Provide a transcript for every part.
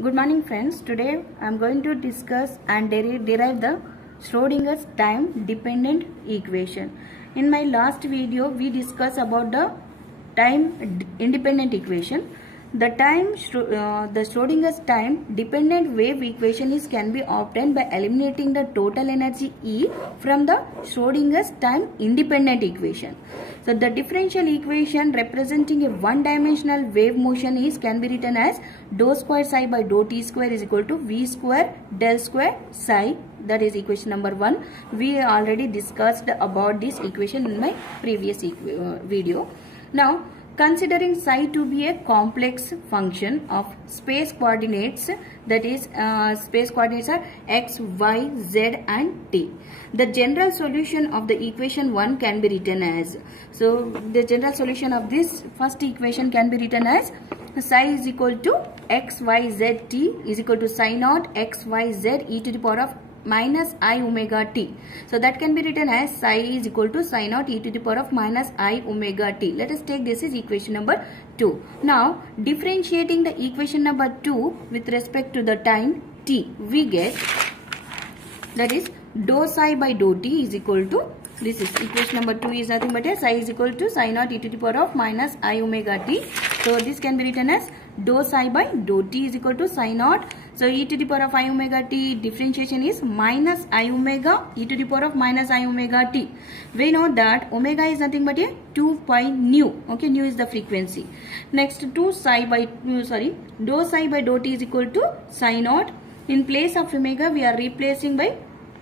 Good morning friends. Today I am going to discuss and derive the Schrodinger's time dependent equation. In my last video we discussed about the time independent equation. The Schrodinger's time dependent wave equation can be obtained by eliminating the total energy E from the Schrodinger's time independent equation. So the differential equation representing a one-dimensional wave motion can be written as dou square psi by dou t square is equal to v square del square psi. That is equation number 1. We already discussed about this equation in my previous video. Now, considering psi to be a complex function of space coordinates, that is space coordinates are x, y, z and t. The general solution of the equation 1 can be written as, so the general solution of this first equation can be written as psi is equal to x, y, z, t is equal to psi naught x, y, z e to the power of minus I omega t. So that can be written as psi is equal to psi naught e to the power of minus I omega t. Let us take this as equation number 2. Now differentiating the equation number 2 with respect to the time t, we get, that is dou psi by dou t is equal to, this is equation number 2 is nothing but a psi is equal to psi naught e to the power of minus I omega t. So this can be written as dou psi by dou t is equal to psi naught. So e to the power of I omega t differentiation is minus I omega e to the power of minus I omega t. We know that omega is nothing but a 2 pi nu. Okay, nu is the frequency. Next dou psi by dou t is equal to psi naught. In place of omega we are replacing by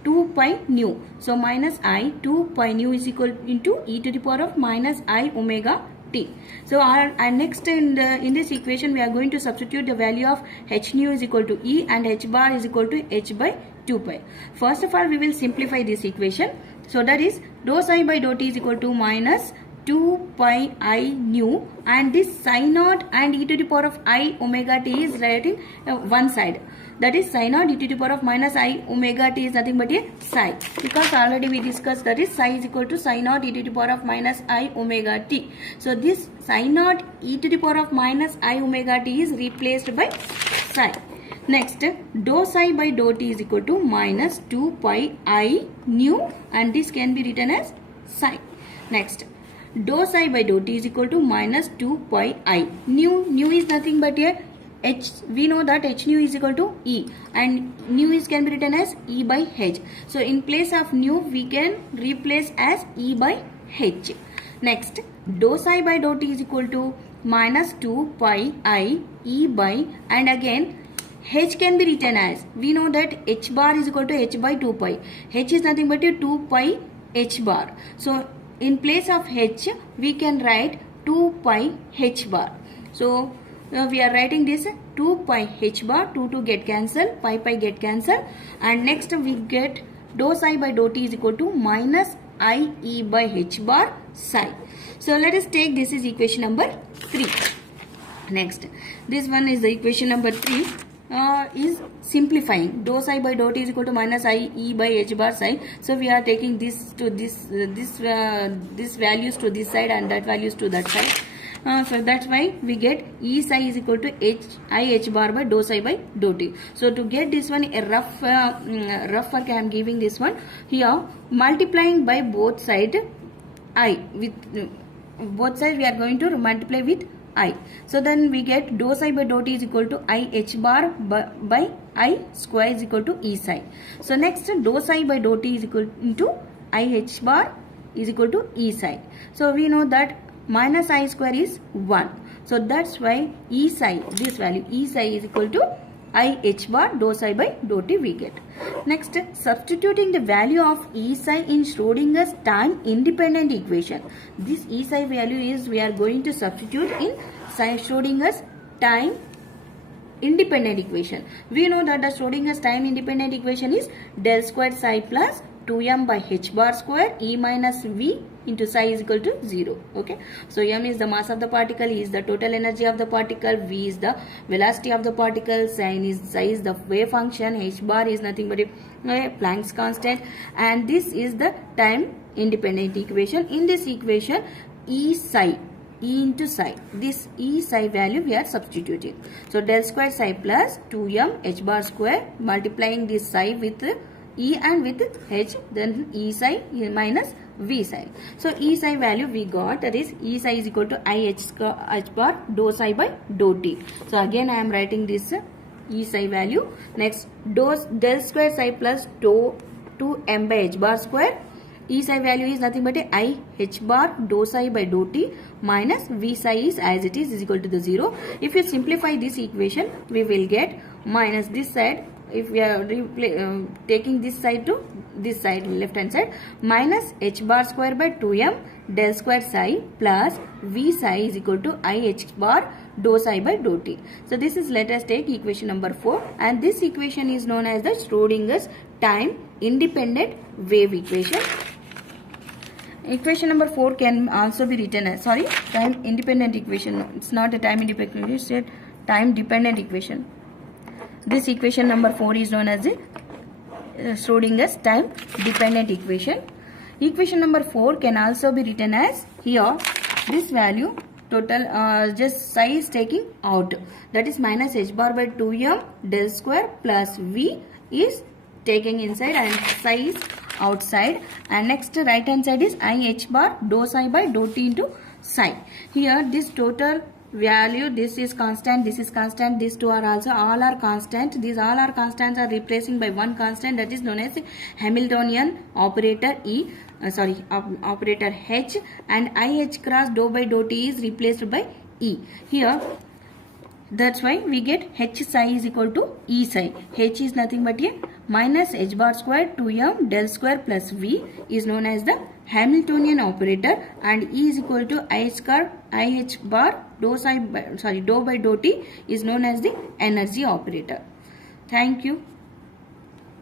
2 pi nu. So minus I 2 pi nu is equal into e to the power of minus I omega t. So our next in this equation we are going to substitute the value of h nu is equal to E and h bar is equal to h by 2 pi. First of all we will simplify this equation. So that is dou psi by dou t is equal to minus 2 pi I nu, and this psi naught and e to the power of I omega t is writing one side. That is psi naught e to the power of minus I omega t is nothing but a psi, because already we discussed that is psi is equal to psi naught e to the power of minus I omega t. So this psi naught e to the power of minus I omega t is replaced by psi. Next dou psi by dou t is equal to minus 2 pi I nu, and this can be written as psi. Next dou psi by dou t is equal to minus 2 pi I. Nu is nothing but a h. We know that h nu is equal to E, and nu is can be written as E by h. So in place of nu we can replace as E by h. Next dou psi by dou t is equal to minus 2 pi I E by, and again h can be written as, we know that h bar is equal to h by 2 pi. H is nothing but a 2 pi h bar. So in place of h we can write 2 pi h bar. So we are writing this 2 pi h bar, 2 get cancelled, pi get cancelled, and next we get dou psi by dou t is equal to minus I E by h bar psi. So let us take this is equation number 3. Next this one is the equation number 3. Is simplifying. Dou psi by dou t is equal to minus I E by h bar psi. So we are taking this to this values to this side and that values to that side. So that's why we get E psi is equal to I h bar by dou psi by dou t. So to get this one a rough work I am giving this one here, multiplying by both side I with both sides we are going to multiply with I. So then we get dou psi by dou t is equal to I h bar by I square is equal to E psi. So next dou psi by dou t is equal to I h bar is equal to E psi. So we know that minus I square is 1. So that's why E psi, this value E psi is equal to I h bar dou psi by dou t we get. Next substituting the value of E psi in Schrodinger's time independent equation. This E psi value is we are going to substitute in Schrodinger's time independent equation. We know that the Schrodinger's time independent equation is del square psi plus 2m by h bar square E minus v into psi is equal to 0. Okay, so m is the mass of the particle, E is the total energy of the particle, v is the velocity of the particle, psi is the wave function, h bar is nothing but a Planck's constant, and this is the time independent equation. In this equation E psi E into psi. This E psi value we are substituting. So del square psi plus 2m h bar square, multiplying this psi with E and with h, then E psi minus V psi. So E psi value we got, that is E psi is equal to I h bar dou psi by dou t. So again I am writing this E psi value. Next del square psi plus dou 2m by h bar square. E psi value is nothing but a I h bar dou psi by dou t minus V psi is as it is equal to the 0. If you simplify this equation, we will get minus this side. If we are taking this side to this side, left hand side, minus h bar square by 2m del square psi plus V psi is equal to I h bar dou psi by dou t. So this is, let us take equation number 4, and this equation is known as the Schrodinger's time independent wave equation. Equation number 4 can also be written as, time independent equation. It's not a time independent, it's a time dependent equation. This equation number 4 is known as the Schrodinger's time dependent equation. Equation number 4 can also be written as, here this value total just psi is taking out, that is minus h bar by 2m del square plus V is taking inside and psi is outside, and next right hand side is I h bar dou psi by dou t into psi. Here this total value, this is constant, this is constant, these two are also all are constant. These all are constants are replacing by one constant, that is known as Hamiltonian operator operator H, and I h cross dou by dou t is replaced by E. Here that's why we get H psi is equal to E psi. H is nothing but a minus h bar square 2m del square plus V is known as the Hamiltonian operator, and E is equal to I h bar dou by dou t is known as the energy operator. Thank you.